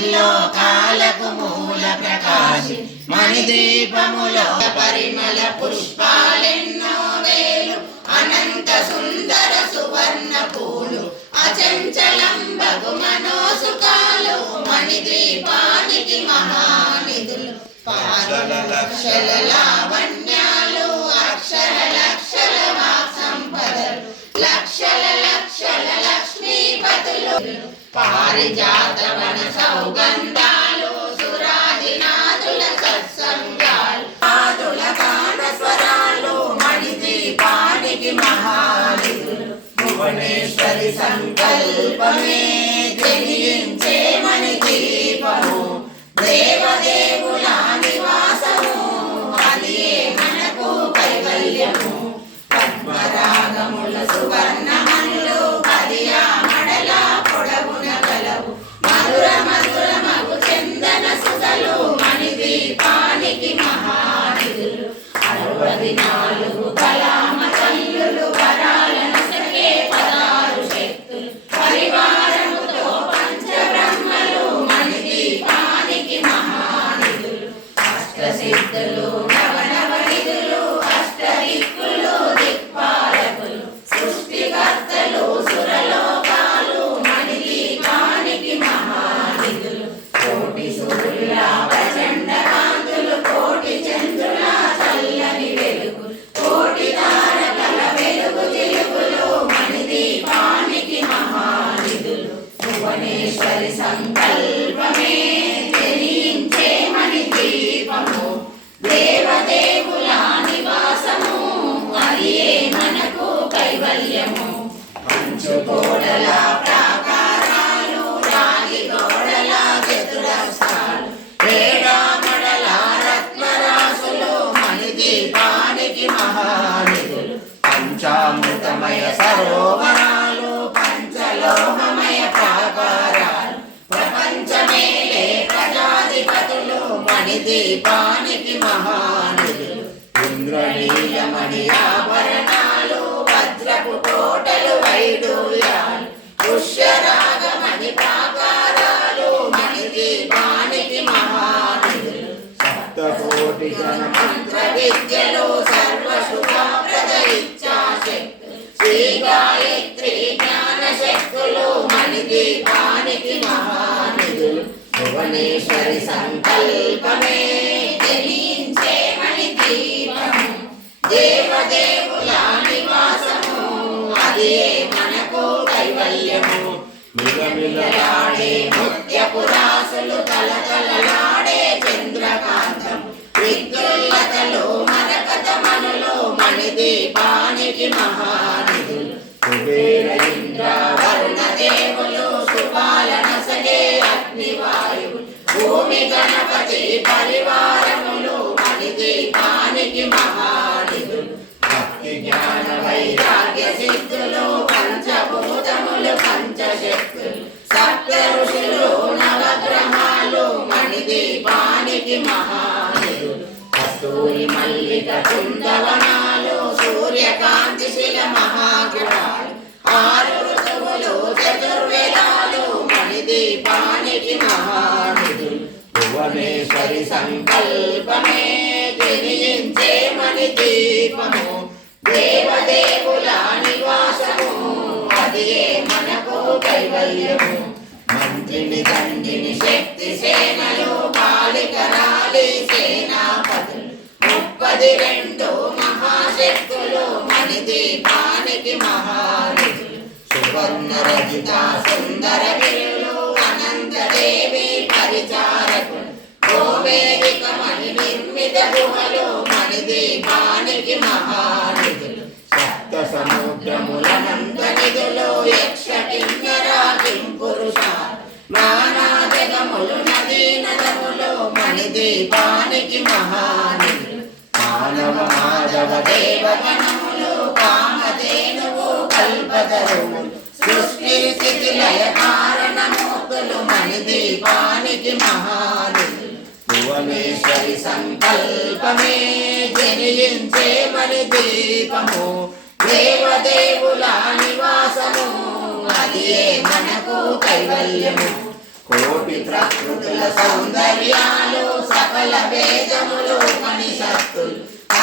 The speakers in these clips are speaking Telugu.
లోకాలకు మూల ప్రకాశి. మణిదీపములో పరిమళ పుష్పాలెన్నో వేలు. అనంత సుందర సువర్ణ పూలు. అచంచలం బగు మనోసుకాలు. మణిదీపానికి మహానిధులు. పాదల లక్షల లావణ్యాలు అక్షర లక్షల వాక్ సంపదలు లక్షల లక్ష్మీపతులు పారిజాత వన సౌగంధాలు సురాదినాదుల సత్సంగాలు ఆదుల గాన మణిదీపానికి మహానిధులు భువనేశ్వరి సంకల్పమే. మణిదీపానికి మహానిధులు అరవది నాలుగు కలామ తల్లులు వరాలను సగే పదారు శక్తులు. పరివారముతో పంచబ్రహ్మలు మణిదీపానికి మహానిధులు అష్టసిద్ధులు దేవదేవుల నివాసము అదియే మనకు కైవల్యము పంచు గోడల ప్రాకారాలు రాగి గోడల చతురస్రాలు వేడామడల రత్నరాసులు మణిదీపానికి మహానిధులు పంచామృతమయ సరోవరాలు ప్రజాధిపతులు మణిదీపానికి మహానిధులు ఇంద్రనీయమణి ఆభరణాలు భద్రపు కోటలు వైడూర్యాలు పుష్యరాగమణి ప్రాకారాలు మణిదీపానికి మహానిధులు సప్తకోటి జన మంత్ర విద్యలు సర్వ శుభప్రద ఇచ్చాశక్తులు శ్రీ గాయత్రి జ్ఞాన శక్తులు మణి దీపా భువనేశ్వరి సంకల్పమే జనించే మణిదీపము. దేవదేవుల నివాసము అదే మనకు కైవల్యము. మిలమిలలాడే ముత్యపురాసులు కలకలలా జ్ఞాన వైరాగ్య సిద్ధులు పంచభూతములు పంచశక్తులు. సప్త ఋషులు నవగ్రహాలు మణిదీపానికి మహానిధులు కస్తూరి మల్లిక కుందవనాలు సూర్యకాంతి శిల మహాగ్రహాలు. ఆరు ఋతువులు చతుర్వేదాలు మణిదీపానికి మహానిధులు భువనేశ్వరి సంకల్పమే జనించే మణిదీపము. దేవదేవుల నివాసము అదియే మనకు కైవల్యము మంత్రిని తండ్రిని శక్తి సేనలు బాలికరాలి సేనాపతులు ముప్పది రెండు మహాశక్తులు మణిదీపానికి మహారథులు సువర్ణ రజిత సుందర గిరులు అనంతదేవి పరిచారకులు గోవేదిక మణి నిర్మిత గుహలు మణి దీపానికి మహారథులు దేవగణములు కామధేనువు కల్పతరువులు సృష్టి స్థితి లయ కారణమూర్తులు మణిదీపానికి మహానిధులు భువనేశ్వరి సంకల్పమే జనించే మణి దీపము దేవదేవుల నివాసము అది మనకు కైవల్యము కోటి ప్రకృతుల సౌందర్యాలు సకల వేదములు మణిశక్తులు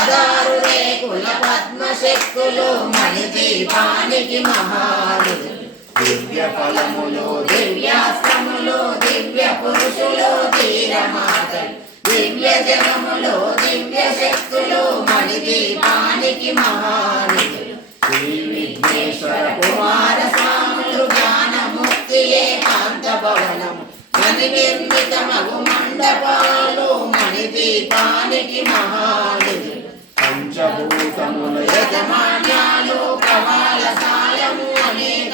పదారు రేకుల పద్మశక్తులు మణిదీపానికి మహానులు దివ్య ఫలములు దివ్యాస్త్రములు దివ్య పురుషులు ధీరమాతలు. దివ్య జనములు దివ్య శక్తులు మణిదీపానికి మహానులు శ్రీ విఘ్నేశ్వర కుమార స్వాములు జ్ఞానముక్తియే కాంత భవనము మణి నిర్మిత మగు మండపాలు మణిదీపానికి మహానులు పంచభూతముల యజమాన్యాలు ప్రవాల సాయము అనేక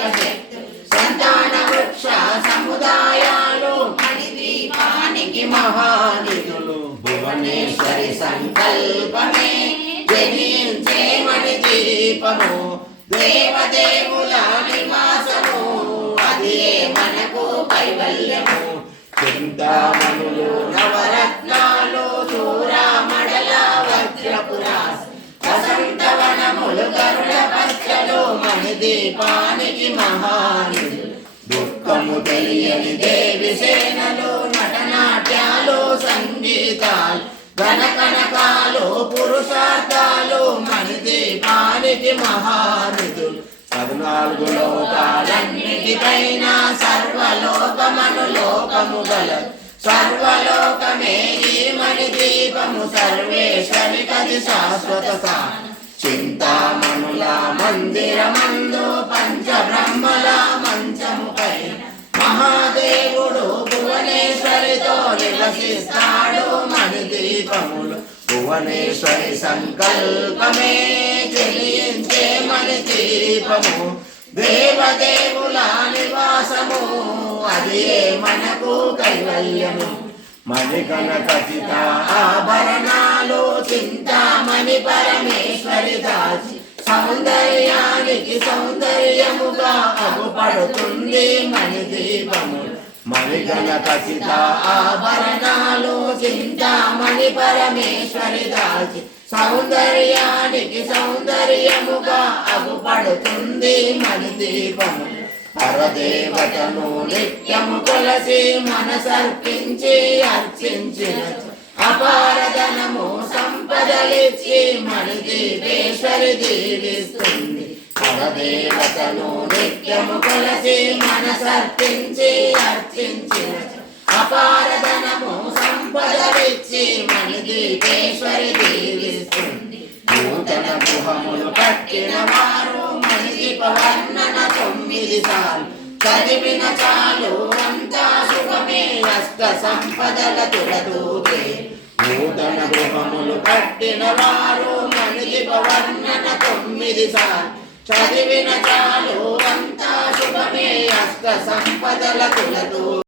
సంతాన వృక్ష సముదాయాలు మణిదీపానికి మహానిధులు. భువనేశ్వరి సంకల్పమే జనించే మణిదీపము దేవదేవుల నివాసము అదే మనకు కైవల్యము. చింతామణులు వసంతవనములు గరుడ పచ్చలు మణిదీపానికి మహానిధులు దుఃఖము తెలియని దేవి సేనలు నటనాట్యాలు సంగీతాలు ఘనకనకాలు పురుషార్థాలు మణి దీపానికి మహానిధులు పద్నాలుగు లోకాలన్నిటిపైన సర్వలోకమను లోకము గలదు సర్వలోకమే ఈ మణి దీపము సర్వేశ్వరి కది శాశ్వత స్థానం చింతామణుల మందిరమందు పంచబ్రహ్మల మంచముపై మహాదేవుడు భువనేశ్వరితో నివసిస్తాడు మణిదీపములు. భువనేశ్వరి సంకల్పమే జలించే మణిదీపము. దేవదేవుల నివాసము అదే మనకు కైవల్యము. మణికన ఆభరణాలు చింతామణి పరమేశ్వరి దాసి. సౌందర్యానికి సౌందర్యముగా అగుపడుతుంది మణి దీపము కచిత ఆభరణాలు చింతామణి పరమేశ్వరి దాసి. సౌందర్యానికి సౌందర్యముగా అగుపడుతుంది మణి దీపము పరదేవతను నిత్యము కొలసి మనసర్పించి అర్చించిన అపారధనము సంపదలిచ్చి మణిదీపేశ్వరి దీవిస్తుంది. పరదేవతను నిత్యము కొలసి మనసర్పించి అర్చించిన అపారధనము సంపదలిచ్చి మణిదీపేశ్వరి దీవిస్తుంది. నూతన గుహములు కట్టిన వారు మణిదీప వర్ణన తొమ్మిది సార్లు చదివిన చాలు అంతా శుభమే అష్ట సంపదల తులతూగే. నూతన గృహములు కట్టిన వారు మణిదీప వర్ణన తొమ్మిది సార్లు చదివిన చాలు అంతా శుభమే అష్ట సంపదల తులతూ